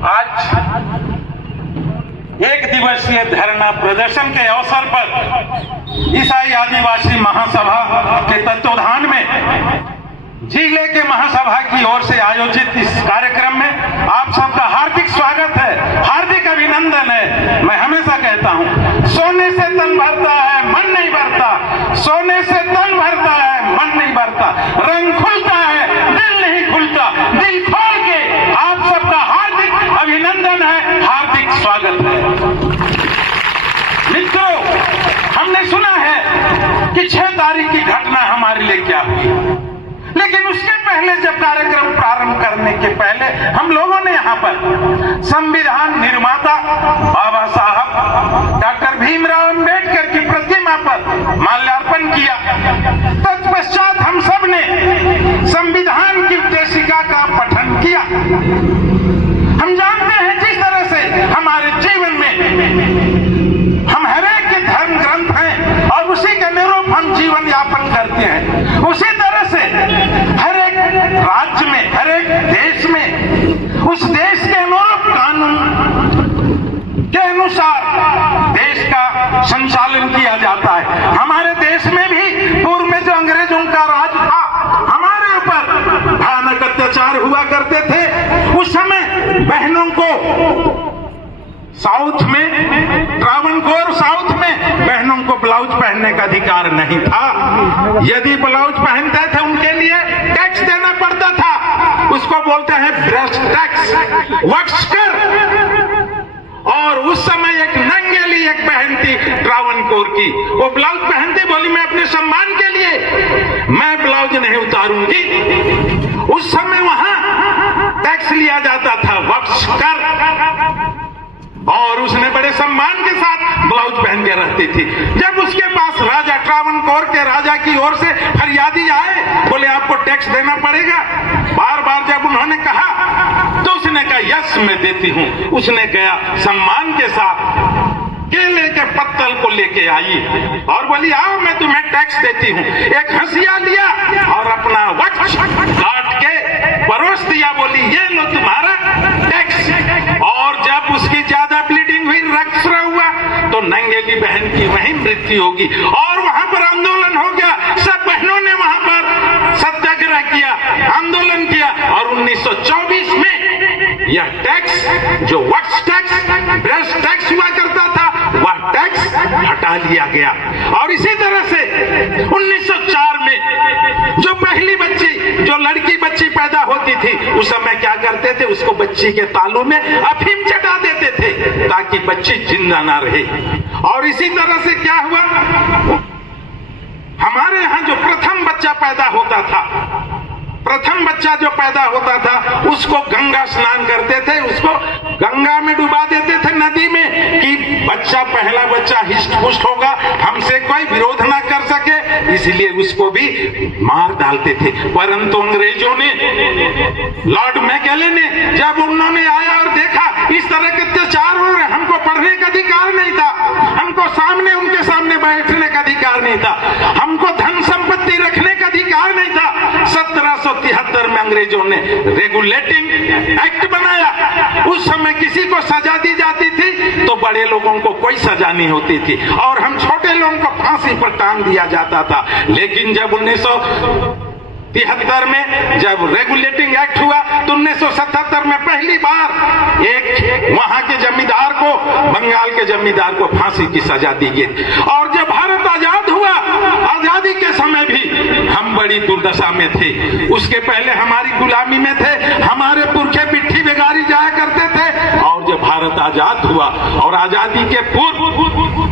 आज एक दिवसीय धरना प्रदर्शन के अवसर पर ईसाई आदिवासी महासभा के तत्वाधान में जिले के महासभा की ओर से आयोजित इस कार्यक्रम में आप सबका हार्दिक स्वागत है, हार्दिक अभिनंदन है। मैं हमेशा कहता हूं, सोने से तन भरता है मन नहीं भरता, सोने से तन भरता है मन नहीं भरता, रंग खुलता है दिल नहीं खुलता। दिल खोल के आप सबका हार्दिक अभिनंदन है, हार्दिक स्वागत है। मित्रों, हमने सुना है कि 6 तारीख की घटना हमारे लिए क्या हुई, लेकिन उसके पहले जब कार्यक्रम प्रारंभ करने के पहले हम लोगों ने यहाँ पर संविधान निर्माता बाबा साहब डॉक्टर भीमराव अंबेडकर की प्रतिमा पर माल्यार्पण किया। तत्पश्चात हम सब ने संविधान की उद्देशिका का पठन किया। हम जानते हैं जिस तरह से हमारे जीवन में हम हर एक के धर्म ग्रंथ हैं और उसी के अनुरूप हम जीवन यापन करते हैं, उसी तरह से हर एक राज्य में, हर एक देश में उस देश के अनुरूप कानून के अनुसार देश का संचालन किया जाता है। हमारे देश में भी पूर्व में जो अंग्रेजों का राज था, हमारे ऊपर भयानक अत्याचार हुआ करते थे। उस समय बहनों को साउथ में, ट्रावणकोर साउथ में बहनों को ब्लाउज पहनने का अधिकार नहीं था। यदि ब्लाउज पहनते थे उनके लिए टैक्स देना पड़ता था, उसको बोलते हैं ब्रेस्ट टैक्स, वक्स कर। और उस समय एक नंगेली एक बहन थी ट्रावणकोर की, वो ब्लाउज पहनती, बोली मैं अपने सम्मान के लिए मैं ब्लाउज नहीं उतारूंगी। उस समय वहां टैक्स लिया जाता था, वक्स कर, और उसने बड़े सम्मान के साथ ब्लाउज पहन के रहती थी। जब उसके पास राजा ट्रावणकोर के राजा की ओर से फरियादी आए, बोले आपको टैक्स देना पड़ेगा, बार बार जब उन्होंने कहा तो उसने कहा यस मैं देती हूं। उसने गया सम्मान के साथ केले के पत्तल को लेके आई और बोली आओ मैं तुम्हें टैक्स देती हूँ। एक हंसिया लिया और अपना वक्ष काट के परोस दिया, बोली ये लो तुम्हारा टैक्स। और जब उसकी ज्यादा ब्लीडिंग हुई, रक्त हुआ, तो नंगेली बहन की वहीं मृत्यु होगी। और वहां पर आंदोलन हो गया, सब बहनों ने वहां पर सत्याग्रह किया, आंदोलन किया और 1924 में यह टैक्स जो वक्स टैक्स, ब्रेस्ट टैक्स हुआ करता था, वह टैक्स हटा लिया गया। और इसी तरह से 1904 में जो पहली बच्ची, जो लड़की बच्ची पैदा होती थी, उस समय क्या करते थे, उसको बच्ची के तालू में अफीम चटा देते थे ताकि बच्ची जिंदा ना रहे। और इसी तरह से क्या हुआ, हमारे यहाँ जो प्रथम बच्चा पैदा होता था, प्रथम बच्चा जो पैदा होता था उसको गंगा स्नान करते थे, उसको गंगा में डुबा देते थे नदी में, कि बच्चा, पहला बच्चा हिष्ट पुष्ट होगा, हमसे कोई विरोध ना कर सके, इसलिए उसको भी मार डालते थे। परंतु अंग्रेजों ने, लॉर्ड मैकेले ने, जब उन्होंने आया और देखा इस तरह के अत्याचार हो रहे, हमको पढ़ने का अधिकार नहीं था, हमको सामने उनके सामने बैठने का अधिकार नहीं था, हमको धन संपत्ति रखने का अधिकार नहीं था। 1773 में अंग्रेजों ने रेगुलेटिंग एक्ट बनाया। उस समय किसी को सजा दी जाती थी तो बड़े लोगों को कोई सजा नहीं होती थी और हम छोटे लोगों को फांसी पर टांग दिया जाता था। लेकिन जब 1973 में जब रेगुलेटिंग एक्ट हुआ तो 1977 में पहली बार एक वहां के जमींदार को, बंगाल के जमींदार को फांसी की सजा दी गई। और जब भारत आजाद हुआ, आजादी के समय भी हम बड़ी दुर्दशा में थे, उसके पहले हमारी गुलामी में थे, हमारे पुरखे पिट्ठी बेगारी जाया करते थे। और जब भारत आजाद हुआ और आजादी के पूर्व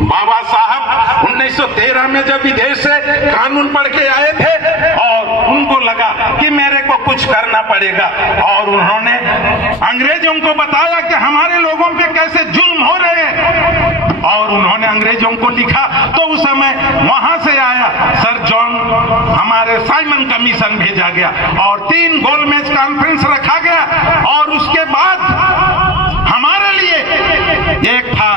बाबा साहब 1913 में जब विदेश से कानून पढ़ के आए थे और उनको लगा कि मेरे को कुछ करना पड़ेगा, और उन्होंने अंग्रेजों को बताया कि हमारे लोगों पे कैसे जुल्म हो रहे हैं, और उन्होंने अंग्रेजों को लिखा। तो उस समय वहां से आया सर जॉन, हमारे साइमन कमीशन भेजा गया और 3 गोलमेज कॉन्फ्रेंस रखा गया। और उसके बाद हमारे लिए एक था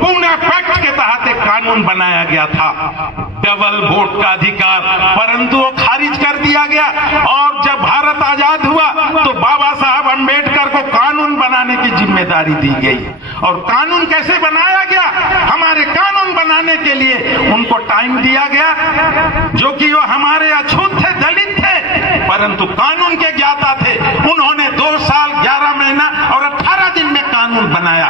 पुणे पैक्ट के तहत एक कानून बनाया गया था, डबल वोट का अधिकार, परंतु वो खारिज कर दिया गया। और जब भारत आजाद हुआ तो बाबा साहब अंबेडकर को कानून बनाने जानकारी दी गई। और कानून कैसे बनाया गया, हमारे कानून बनाने के लिए उनको टाइम दिया गया, जो कि वो हमारे अछूत थे, दलित थे, परंतु कानून के ज्ञाता थे। उन्होंने 2 साल 11 महीना और 18 दिन में कानून बनाया।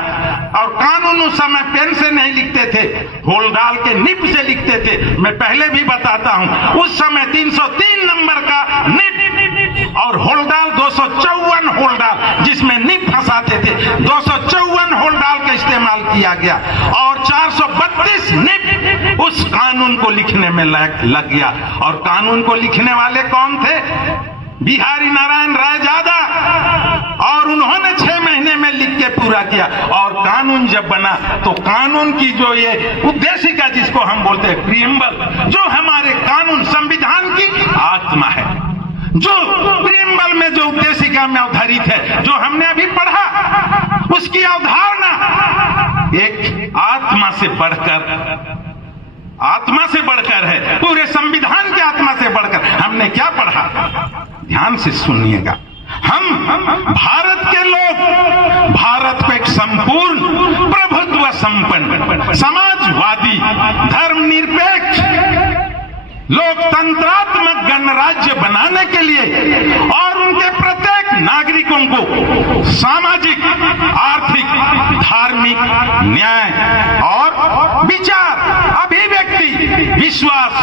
और कानून उस समय पेन से नहीं लिखते थे, होल डाल के निब से लिखते थे। मैं पहले भी बताता हूं, उस समय 303 नंबर का निब और होलडाल 254 होलडाल, जिसमें निब फंसाते थे, 254 होलडाल का इस्तेमाल किया गया और 432 निब उस कानून को लिखने में लग गया। और कानून को लिखने वाले कौन थे? बिहारी नारायण रायजादा। और उन्होंने 6 महीने में लिख के पूरा किया। और कानून जब बना तो कानून की जो ये उद्देशिका, जिसको हम बोलते हैं प्रीएम्बल, जो हमारे कानून संविधान की आत्मा है, जो प्रीएम्बल में जो उद्देशिका में अवधारित है, जो हमने अभी पढ़ा, उसकी अवधारणा एक आत्मा से बढ़कर है, पूरे संविधान की आत्मा से बढ़कर। हमने क्या पढ़ा, ध्यान से सुनिएगा। हम भारत के लोग भारत को एक संपूर्ण प्रभुत्व संपन्न, समाजवादी, धर्मनिरपेक्ष, लोकतंत्रात्मक गणराज्य बनाने के लिए और उनके प्रत्येक नागरिकों को सामाजिक, आर्थिक, धार्मिक, न्याय और विचार, अभिव्यक्ति, विश्वास,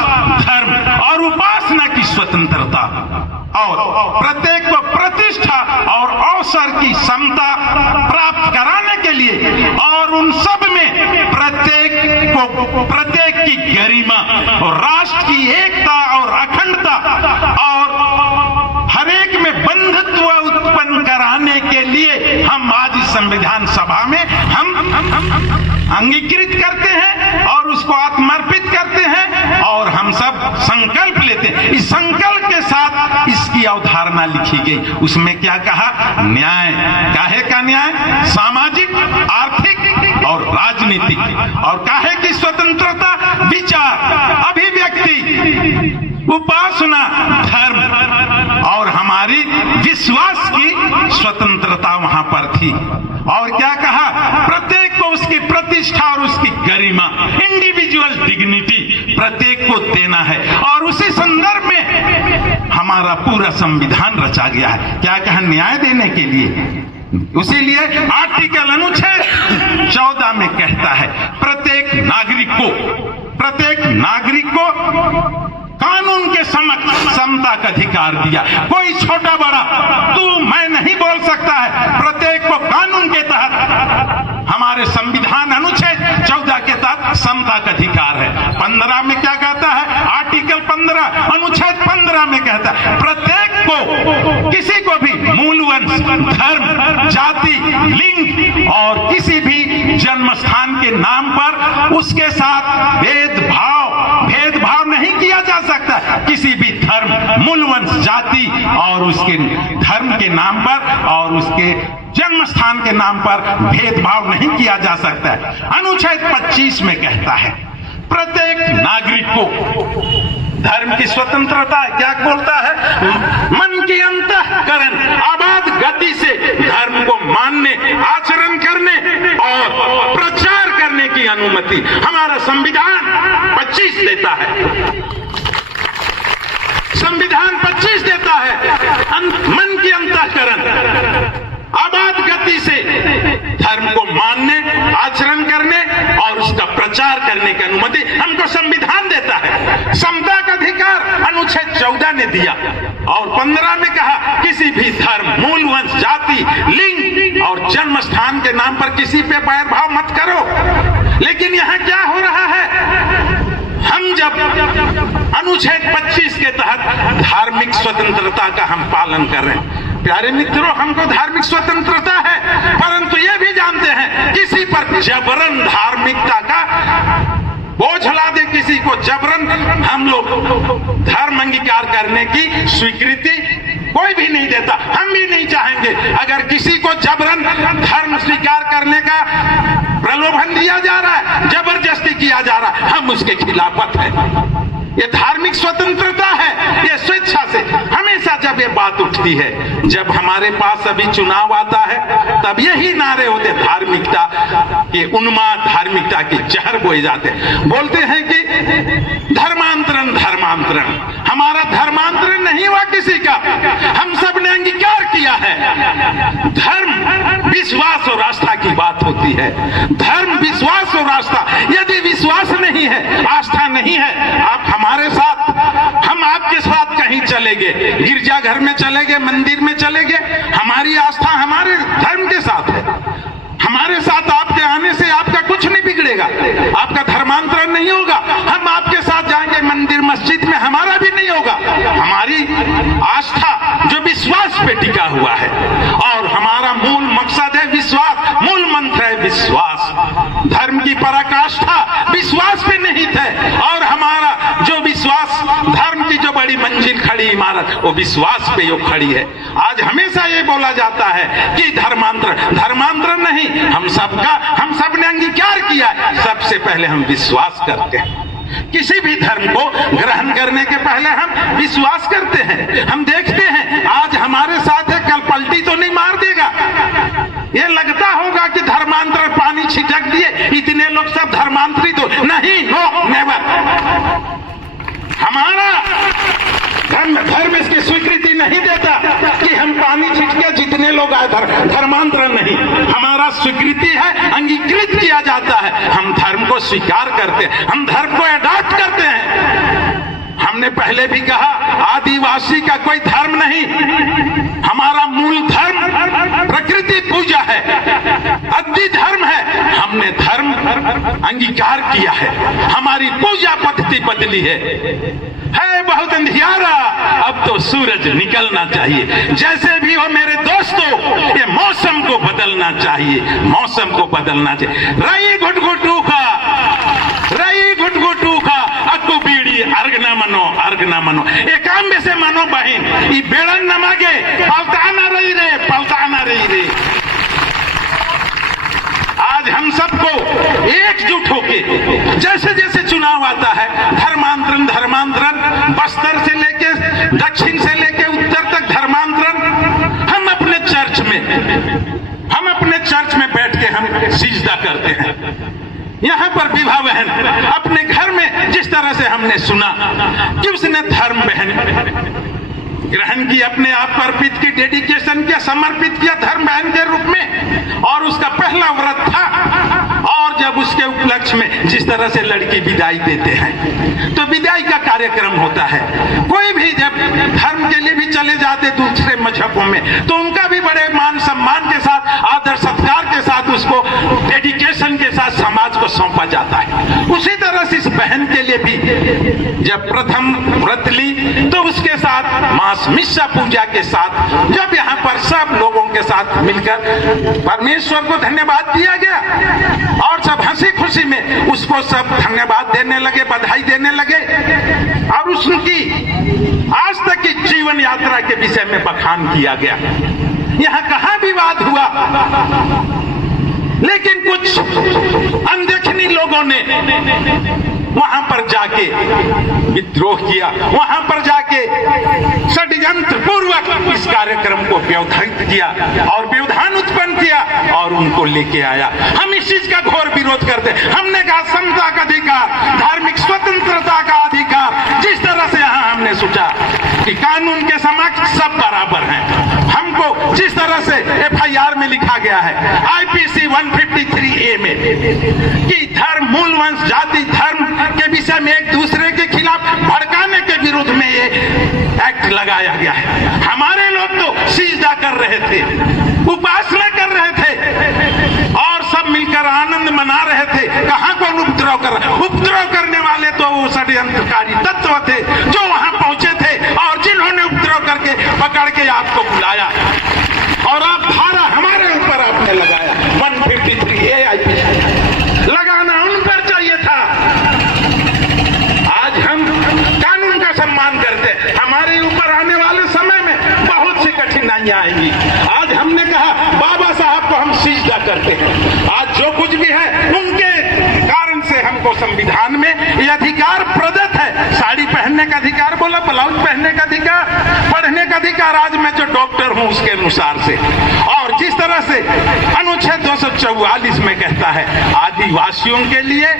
धर्म और उपासना की स्वतंत्रता और प्रत्येक को प्रतिष्ठा और अवसर की समता प्राप्त कराने के लिए और उन सब में प्रत्येक की गरिमा और राष्ट्र की एकता और अखंडता और हरेक में बंधुत्व उत्पन्न कराने के लिए हम आज इस संविधान सभा में हम अंगीकृत करते हैं और उसको आत्मर्पित करते हैं और हम सब संकल्प लेते हैं। इस संकल्प के साथ इसकी अवधारणा लिखी गई। उसमें क्या कहा? न्याय। काहे का न्याय? सामाजिक, आर्थिक और राजनीतिक। और काहे की स्वतंत्रता? विचार, अभिव्यक्ति, उपासना, धर्म और हमारी विश्वास की स्वतंत्रता वहां पर थी। और क्या कहा? प्रत्येक को उसकी प्रतिष्ठा और उसकी गरिमा, इंडिविजुअल डिग्निटी प्रत्येक को देना है। और उसी संदर्भ में हमारा पूरा संविधान रचा गया है। क्या कहा? न्याय देने के लिए। उसीलिए आर्टिकल अनुच्छेद 14 में कहता है प्रत्येक नागरिक को कानून के समक्ष समता का अधिकार दिया। कोई छोटा बड़ा तू मैं नहीं बोल सकता है। प्रत्येक को कानून के तहत हमारे संविधान अनुच्छेद 14 के तहत समता का अधिकार है। 15 में क्या कहता है? आर्टिकल 15 अनुच्छेद 15 में कहता है प्रत्येक को किसी को भी मूलवंश, धर्म, जाति, लिंग और किसी भी जन्म स्थान के नाम पर उसके साथ भेदभाव नहीं किया जा सकता। किसी भी धर्म, मूलवंश, जाति और उसके धर्म के नाम पर और उसके जन्म स्थान के नाम पर भेदभाव नहीं किया जा सकता है। अनुच्छेद 25 में कहता है प्रत्येक नागरिक को धर्म की स्वतंत्रता है। क्या बोलता है? मन की अंतःकरण आबाद गति से धर्म को मानने, आचरण करने और प्रचार करने की अनुमति हमारा संविधान 25 देता है। संविधान 25 देता है मन की अंतःकरण आबाद गति से धर्म को मानने, आचरण करने और उसका प्रचार करने की अनुमति हमको संविधान देता है। समता का अधिकार अनुच्छेद 14 ने दिया और 15 में कहा किसी भी धर्म, मूलवंश, जाति, लिंग और जन्म स्थान के नाम पर किसी पे बैरभाव मत करो। लेकिन यहाँ क्या हो रहा है? हम जब अनुच्छेद 25 के तहत धार्मिक स्वतंत्रता का हम पालन कर रहे हैं, प्यारे मित्रों, हमको धार्मिक स्वतंत्रता है, परंतु ये भी जानते हैं किसी पर जबरन धार्मिकता का बोझ ला दे, किसी को जबरन हम लोग धर्म अंगीकार करने की स्वीकृति कोई भी नहीं देता। हम भी नहीं चाहेंगे। अगर किसी को जबरन धर्म स्वीकार करने का प्रलोभन दिया जा रहा है, जबरदस्ती किया जा रहा है, हम उसके खिलाफत हैं। ये धार्मिक स्वतंत्रता है, ये स्वेच्छा से। हमेशा जब ये बात उठती है, जब हमारे पास अभी चुनाव आता है, तब यही नारे होते धार्मिकता के उन्माद, धार्मिकता के जहर बोए जाते हैं। बोलते हैं कि धर्मांतरण, धर्मांतरण। हमारा धर्मांतरण नहीं हुआ किसी का, हम सब ने अंगीकार किया है। धर्म विश्वास और आस्था की बात होती है। धर्म, विश्वास और आस्था। यदि विश्वास नहीं है, आस्था नहीं है, आप हमारे साथ, हम आपके साथ कहीं चले गए, गिरजाघर में चले गए, मंदिर में चले गए, हमारी आस्था हमारे धर्म के साथ है। हमारे साथ आपके आने से आपका कुछ नहीं बिगड़ेगा, आपका धर्मांतरण नहीं होगा। हम आपके साथ जाएंगे मंदिर मस्जिद में, हमारा भी नहीं होगा। हमारी आस्था जो विश्वास पे टिका हुआ है, और हमारा मूल मकसद है विश्वास, मूल मंत्र है विश्वास। धर्म की पराकाष्ठा विश्वास पे निहित है, और हमारा जो विश्वास, धर्म की जो बड़ी मंजिल खड़ी इमारत, वो विश्वास पे यो खड़ी है। आज हमेशा ये बोला जाता है कि धर्मांतरण, धर्मांतरण नहीं, हम सब ने अंगीकार किया है। सबसे पहले हम विश्वास करते हैं। किसी भी धर्म को ग्रहण करने के पहले हम विश्वास करते हैं। हम देखते हैं आज हमारे साथ है, कल पलटी तो नहीं मार देगा। ये लगता होगा कि धर्मांतरण, पानी छिटक दिए, इतने लोग सब धर्मांतरित हो, नहीं, नो, नेवर। हमारा धर्म इसकी स्वीकृति नहीं देता कि हम पानी छिटके जितने लोग आए, धर्मांतरण नहीं। हमारा स्वीकृति है, अंगीकृत किया जाता है। हम धर्म को स्वीकार करते हैं, हम धर्म को अडॉप्ट करते हैं। हमने पहले भी कहा, आदिवासी का कोई धर्म नहीं, हमारा मूल धर्म प्रकृति पूजा है, अद्वितीय धर्म है। हमने धर्म अंगीकार किया है, हमारी पूजा पद्धति बदली है बहुत अंधियारा, अब तो सूरज निकलना चाहिए। जैसे भी हो मेरे दोस्तों, ये मौसम को बदलना चाहिए, मौसम को बदलना चाहिए। रई घुटघुटू का, रई घुटघुटू का, अक्कू बीड़ी अर्घ न मनो, अर्घ न मनो, एकांबे से मनो बहन, ये बेड़न न मांगे, पलता न रही रे, पलता न रही रे। आज हम सबको एकजुट होके, जैसे जैसे चुनाव आता है, धर्मांतरण, धर्मांतरण, बस्तर से लेके दक्षिण से लेके उत्तर तक धर्मांतरण। हम अपने चर्च में बैठ के हम सिजदा करते हैं। यहाँ पर विभा बहन अपने घर में जिस तरह से हमने सुना कि उसने धर्म बहन ग्रहण की, अपने आप को अर्पित की, डेडिकेशन किया, समर्पित किया धर्म बहन के रूप में, और उसका पहला व्रत था। और जब उसके उपलक्ष्य में जिस तरह से लड़की विदाई देते हैं, तो विदाई का कार्यक्रम होता है। कोई भी जब धर्म के लिए भी चले जाते दूसरे मजहबों में, तो उनका भी बड़े मान सम्मान के साथ, आदर सत्कार के साथ, उसको डेडिकेशन के साथ समाज को सौंपा जाता है। उसी तरह से इस बहन के लिए भी जब प्रथम व्रत ली, तो उसके साथ मास मिश्रा पूजा के साथ, जब यहाँ पर सब लोगों के साथ मिलकर परमेश्वर को धन्यवाद दिया गया, और सब हंसी खुशी में उसको सब धन्यवाद देने लगे, बधाई देने लगे, और उसकी आज तक की जीवन यात्रा के विषय में बखान किया गया। यहाँ कहाँ विवाद हुआ, लेकिन कुछ अनदेखनी लोगों ने वहां पर जाके विद्रोह किया, वहां पर जाके षड्यंत्र पूर्वक इस कार्यक्रम को व्यवधानित किया और व्यवधान उत्पन्न किया और उनको लेके आया। हम इस चीज का घोर विरोध करते। हमने कहा समता का अधिकार, धार्मिक स्वतंत्रता का अधिकार, जिस तरह से यहाँ हमने सोचा कि कानून के समक्ष सब बराबर हैं। हमको जिस तरह से FIR में लिखा गया है, IPC 153A में, कि धर्म, मूल वंश, जाति, धर्म के विषय में एक दूसरे के खिलाफ भड़काने के विरुद्ध में ये एक्ट लगाया गया है। हमारे लोग तो सिजदा कर रहे थे, उपासना कर रहे थे, और सब मिलकर आनंद मना रहे थे। कहाँ कौन उपद्रव कर रहा? उपद्रव करने वाले तो वो षड्यंत्रकारी तत्व थे जो वहां पहुंचे थे, और जिन्होंने उपद्रव करके पकड़ के आपको बुलाया, और आप धारा हमारे ऊपर आपने लगाया 153A IPC लगाना उन पर चाहिए था। आज हम कानून का सम्मान करते, हमारे ऊपर आने वाले समय में बहुत सी कठिनाइयां आएंगी। आज हमने कहा बाबा साहब को हम सिजदा करते हैं। आज जो कुछ भी है उनके कारण से हमको संविधान में ये अधिकार प्रदत्त है। साड़ी पहनने का अधिकार बोला, ब्लाउज पहनने का अधिकार, पढ़ने का अधिकार आज मैं जो डॉक्टर हूं उसके अनुसार से, और जिस तरह से अनुच्छेद 244 में कहता है आदिवासियों के लिए,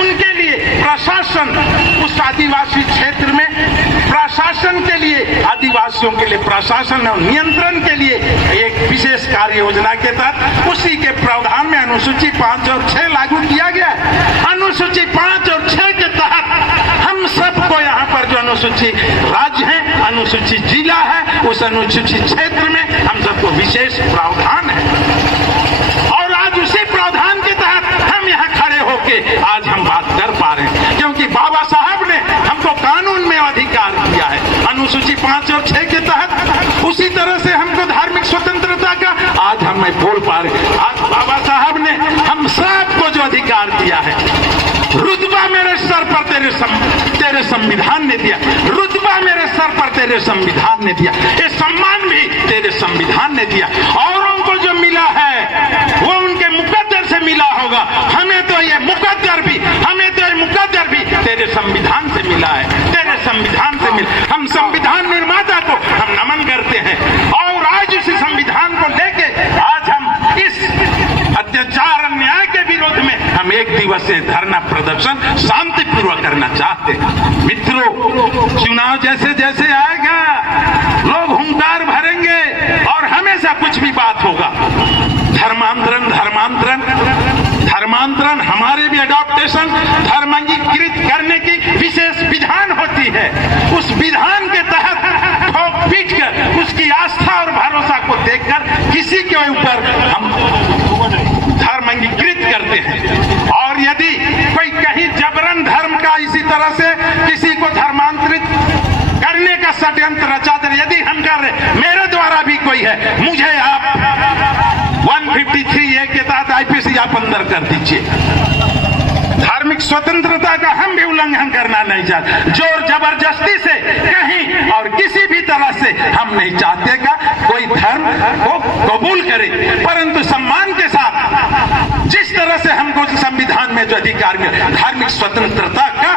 उनके लिए प्रशासन, उस आदिवासी क्षेत्र में प्रशासन के लिए, आदिवासियों के लिए प्रशासन और नियंत्रण के लिए एक विशेष कार्य योजना के तहत उसी के प्रावधान में अनुसूची 5 और 6 लागू किया गया है। अनुसूची 5 और 6 के तहत हम सबको यहाँ पर जो अनुसूची राज्य है, अनुसूची जिला है, उस अनुसूचित क्षेत्र में हम सबको विशेष प्रावधान है, और आज उसी प्रावधान के तहत हम यहाँ खड़े होके आज हम बात कर पा रहे हैं, क्योंकि बाबा साहब ने हमको कानून में अधिकार दिया है अनुसूची 5 और 6 के तहत। उसी तरह से हमको धार्मिक स्वतंत्रता का आज हम बोल पा रहे हैं। आज बाबा साहब ने हम सबको जो अधिकार दिया है, रुतबा मेरे सर पर तेरे संविधान ने दिया, रुतबा मेरे सर पर तेरे संविधान ने दिया, ये सम्मान भी तेरे संविधान ने दिया। औरों को जो मिला है वो उनके मुकद्दर से मिला होगा, हमें तो ये मुकद्दर भी तेरे संविधान से मिला है, तेरे संविधान से मिला। हम संविधान निर्माता को हम नमन करते हैं, और आज इसी संविधान को लेके आज हम इस अत्याचार अन्याय के विरोध में हम एक दिवसीय धरना प्रदर्शन शांतिपूर्वक करना चाहते हैं। मित्रों, चुनाव जैसे जैसे आएगा लोग हुंकार भरेंगे और हमेशा कुछ भी बात होगा, धर्मांतरण हमारे भी अडॉप्टेशन, धर्मांगीकृत करने की विशेष विधान होती है। उस विधान के तहत ठोक पीट कर उसकी आस्था और भरोसा को देखकर किसी के ऊपर हम धर्म अंगीकृत करते हैं, और यदि कोई कहीं जबरन धर्म का इसी तरह से किसी को धर्मांतरित करने का षड्यंत्र रचा दे, यदि हम कर रहे, मेरे द्वारा भी कोई है, मुझे आप 153A के तहत IPC आप अंदर कर दीजिए। धार्मिक स्वतंत्रता का हम भी उल्लंघन करना नहीं चाहते, जोर जबरदस्ती से कहीं और किसी भी तरह से हम नहीं चाहते का कोई धर्म को कबूल करे, परंतु सम्मान के साथ जिस तरह से हमको संविधान में जो अधिकार मिला धार्मिक स्वतंत्रता का,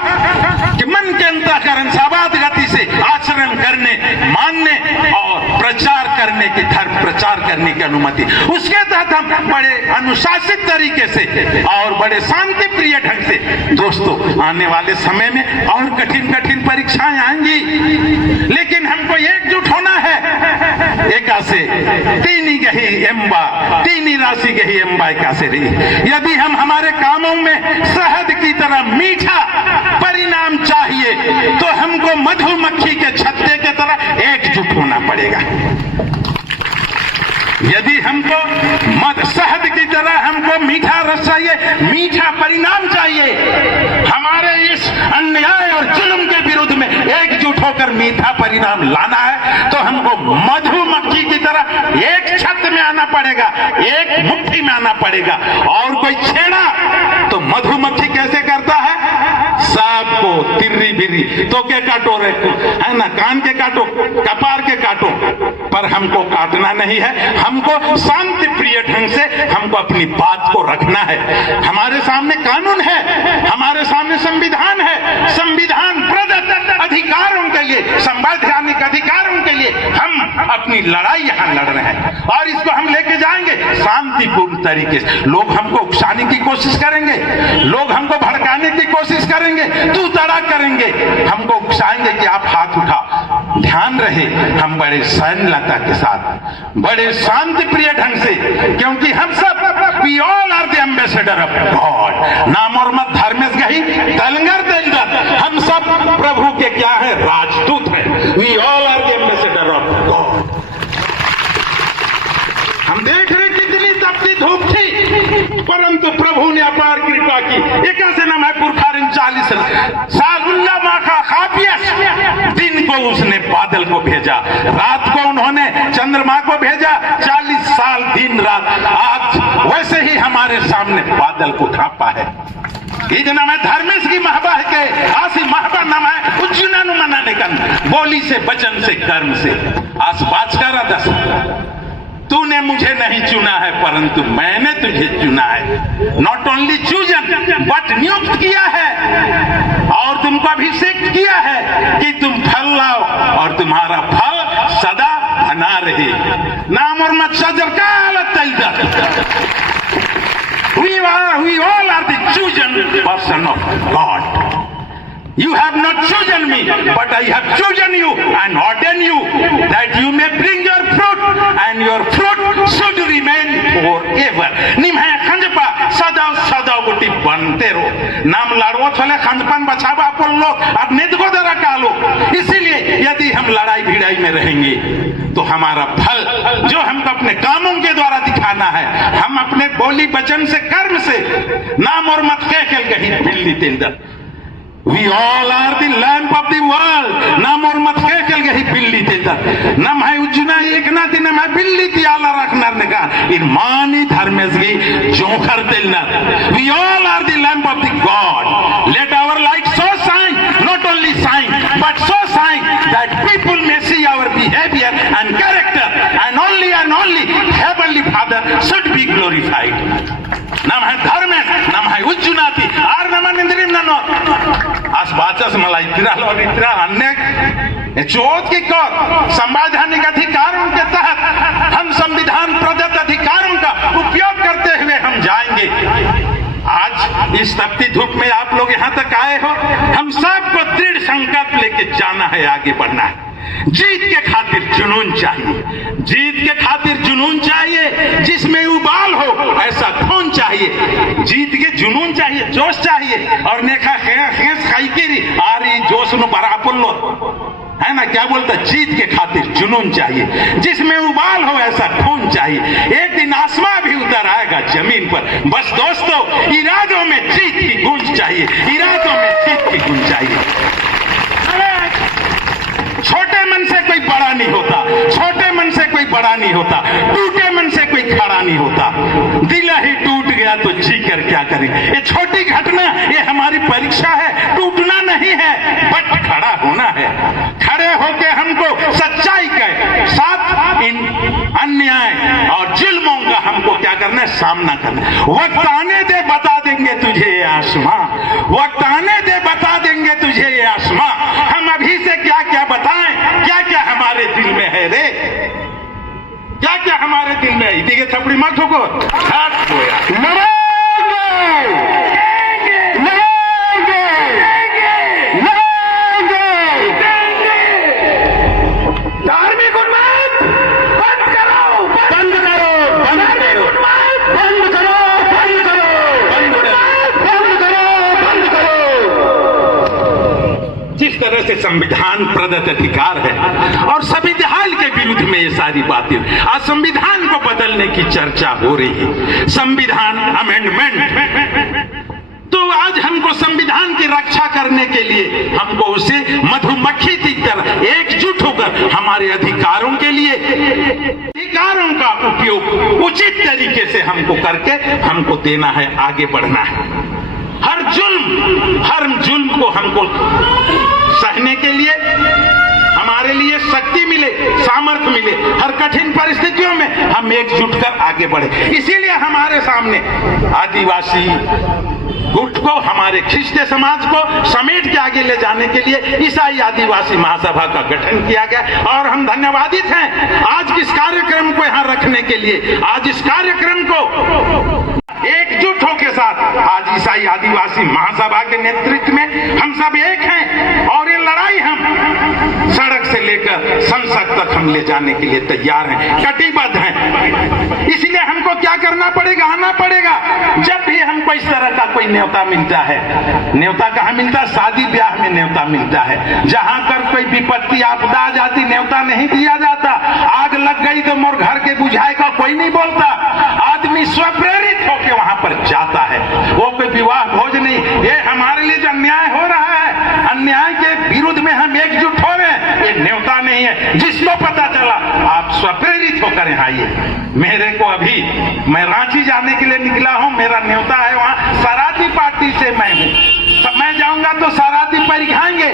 कि मन के अंतःकरण साबाद गति से आचरण करने, मानने और प्रचार करने की, धर्म प्रचार करने की अनुमति, उसके तहत हम बड़े अनुशासित तरीके से और बड़े शांति प्रिय ढंग से, दोस्तों आने वाले समय में और कठिन कठिन परीक्षाएं आएंगी, लेकिन हमको एकजुट होना है। एकासे तीनी गही एम्बा, तीनी राशि गही एम्बा एकासे रही। यदि हम हमारे कामों में शहद की तरह मीठा परिणाम चाहिए तो हमको मधुमक्खी के छत्ते के तरह एकजुट होना पड़ेगा। यदि हमको शहद की तरह हमको मीठा रस चाहिए, मीठा परिणाम चाहिए, हमारे इस अन्याय और जुल्म के विरुद्ध में एकजुट होकर मीठा परिणाम लाना है, तो हमको मधुमक्खी की तरह एक छत में आना पड़ेगा, एक मुट्ठी में आना पड़ेगा। और कोई छेड़ा तो मधुमक्खी कैसे करता है, सांप को तिर्री बिर्री तो के काटो रे, है ना, कान के काटो, कपार के काटो, पर हमको काटना नहीं है। हमको शांति प्रिय ढंग से हमको अपनी बात को रखना है। हमारे सामने कानून है, हमारे सामने संविधान है, संविधान प्रदत्त अधिकारों के लिए, संवैधानिक अधिकारों के लिए हम अपनी लड़ाई यहाँ लड़ रहे हैं, और इसको हम लेके जाएंगे शांतिपूर्ण तरीके से। लोग हमको उकसाने की कोशिश करेंगे, लोग हमको भड़काने की कोशिश करेंगे, तू तड़ा करेंगे, हमको उकसाएंगे कि आप हाथ उठा। ध्यान रहे, हम बड़े सैन्यता के साथ, बड़े शांति प्रिय ढंग से, क्योंकि हम सब we all are the ambassador of God. नाम और मत धर्मेश गही तलंगर देंदर, हम सब प्रभु के क्या है, राजदूत है। We all are the ambassador of God. हम देख रहे कितनी तपती धूप थी, परंतु प्रभु ने अपार कृपा की। एक ऐसे नाम है पुरखारिन 40 साल उल्ला माँ का खापियस, दिन को उसने बादल को भेजा, रात को उन्होंने चंद्रमा को भेजा, 40 साल दिन रात। आज वैसे ही हमारे सामने बादल को ढांपा है। ये नाम है धर्मेश की महबा है के आसी महबा नाम है उज्जुना नु मनाने का, बोली से, वचन से, कर्म से। आज बात कर रहा था, तूने मुझे नहीं चुना है परंतु मैंने तुझे चुना है। नॉट ओनली चूजन बट नियुक्त किया है, और तुमको अभिषेक किया है कि तुम फल लाओ और तुम्हारा फल सदा रही नाम और मत सजर का हालत we all are the chosen person of God. You have not chosen me, but I have chosen you and ordained you that you may bring your fruit and your fruit should remain forever. निम्हे खंजपा सदाव सदाव गुटी बनते रहो नाम लड़वो थले खंजपन बचावा पोलो अब निदगो दरा कालो। इसीलिए यदि हम लड़ाई भिड़ाई में रहेंगे तो हमारा फल जो हमको अपने कामों के द्वारा दिखाना है, हम अपने बोली वचन से कर्म से नाम और मत कह गही बिल्ली तेंदर We all are the lamp of the world. नाम और मत कह चल गई बिल्ली तेजा नम है उजना एक ना दिन मैं बिल्ली ती आला रखनार ने कहा इरमानी धर्मेश की जोखर तेलना We all are the lamp of the God. Let our light so shine, not only shine, but so shine that people may see our behavior and character, and only Heavenly Father should be glorified. नाम है धर्मेश, नाम है उज्जुनाती, are नमन इंद्रिम ननो आज बाचस मला इतना अन्य चोट की कौर संवैधानिक अधिकारों के तहत हम संविधान प्रदत्त अधिकारों का उपयोग करते हुए हम जाएंगे। आज इस तपती धूप में आप लोग यहाँ तक आए हो, हम सबको दृढ़ संकल्प लेके जाना है, आगे बढ़ना है। जीत के खातिर जुनून चाहिए, जीत के खातिर जुनून चाहिए, जिसमें उबाल हो ऐसा खून चाहिए, जीत के जुनून चाहिए, जोश चाहिए। और नेखा खेस खाई की आ रही जोश नु बराबर लो है ना, क्या बोलता, जीत के खातिर जुनून चाहिए, जिसमें उबाल हो ऐसा खून चाहिए। एक दिन आसमां भी उतर आएगा जमीन पर। बस दोस्तों, इरादों में जीत की गूंज चाहिए, इरादों में जीत की गूंज चाहिए। छोटे मन से कोई बड़ा नहीं होता, छोटे मन से कोई बड़ा नहीं होता, टूटे मन से कोई खड़ा नहीं होता। दिल ही टूट गया तो जी कर क्या करें। ये छोटी घटना, ये हमारी परीक्षा है, टूटना नहीं है बट खड़ा होना है। खड़े होके हमको सच्चाई के साथ इन अन्याय और जुल्मों का हमको क्या करना है, सामना करना है। वक्त आने दे बता देंगे तुझे ये आसमां, वक्त आने दे बता देंगे तुझे ये आसमां। हम अभी से क्या क्या बताएं, क्या क्या हमारे दिल में है रे, क्या क्या हमारे दिल में है। ठीक है, थपड़ी मत ठोको, हाथ धोया। धार्मिक उन्माद बंद करो, बंद करो, बंद करो, बंद करो, बंद करो, बंद करो, बंद करो। जिस तरह से संविधान प्रदत्त अधिकार है और संविधान के विरुद्ध में ये सारी बातें, आज संविधान को बदलने की चर्चा हो रही है, संविधान अमेंडमेंट। तो आज हमको संविधान की रक्षा करने के लिए हमको उसे मधुमक्खी की तरह एकजुट होकर हमारे अधिकारों के लिए, अधिकारों का उपयोग उचित तरीके से हमको करके हमको देना है, आगे बढ़ना है। हर जुल्म को हमको सहने के लिए हमारे लिए शक्ति मिले, सामर्थ्य मिले, हर कठिन परिस्थितियों में हम एकजुट कर आगे बढ़े। इसीलिए हमारे सामने आदिवासी गुट को, हमारे ख्रिस्तीय समाज को समेट के आगे ले जाने के लिए ईसाई आदिवासी महासभा का गठन किया गया और हम धन्यवादित हैं आज इस कार्यक्रम को यहाँ रखने के लिए। आज इस कार्यक्रम को एकजुट होके साथ आज ईसाई आदिवासी महासभा के नेतृत्व में हम सब एक हैं और ये लड़ाई हम सड़क से लेकर संसद तक हम ले जाने के लिए तैयार हैं, कटिबद्ध हैं। इसलिए हमको क्या करना पड़ेगा, आना पड़ेगा। जब भी हमको इस तरह का कोई न्योता मिलता है, न्योता कहाँ मिलता है, शादी ब्याह में न्योता मिलता है। जहां पर कोई विपत्ति आपदा आ जाती, न्योता नहीं दिया जाता। आग लग गई तो मोर घर के बुझाए का कोई नहीं बोलता, आदमी स्वप्रेरित होकर वहां पर जाता है। वो कोई विवाह भोज नहीं। ये हमारे लिए जो अन्याय हो रहा है, अन्याय के विरुद्ध में हम एकजुट हो रहे हैं, ये न्योता नहीं है। जिसको पता चला आप स्वप्रेरित होकर यहाँ आइए। मेरे को अभी, मैं रांची जाने के लिए निकला हूँ, मेरा न्योता है वहाँ, सराती पार्टी से मैं हूँ। तो मैं जाऊंगा तो सराती पर खाएंगे,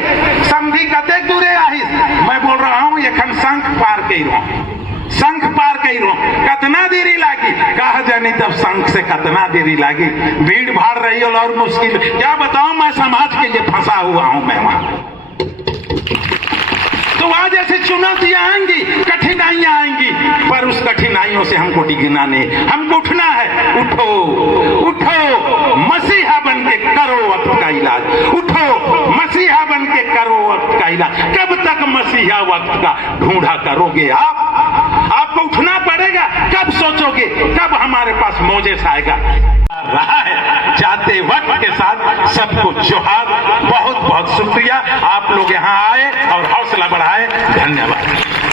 समझी कते दूरे आहिस। मैं बोल रहा हूँ ये खन शंख पार के शंख पार कही रो, कतना देरी लागी, कहा जानी तब शंख से कतना देरी लागी। भीड़ भाड़ रही और मुश्किल, क्या बताऊं, मैं समाज के लिए फंसा हुआ हूं मैं वहां। तो सुबह जैसी चुनौतियां आएंगी, कठिनाइयां आएंगी, पर उस कठिनाइयों से हमको डिगना नहीं, हमको उठना है। उठो उठो, मसीहा बन के करो वक्त का इलाज, उठो मसीहा बन के करो वक्त का इलाज। कब तक मसीहा वक्त का ढूंढा करोगे आपको उठना पड़ेगा। कब सोचोगे, कब हमारे पास मोजेस आएगा। रहा है जाते वक्त के साथ सबको जोहार, बहुत बहुत शुक्रिया। आप लोग यहाँ आए और हौसला बढ़ाए, धन्यवाद।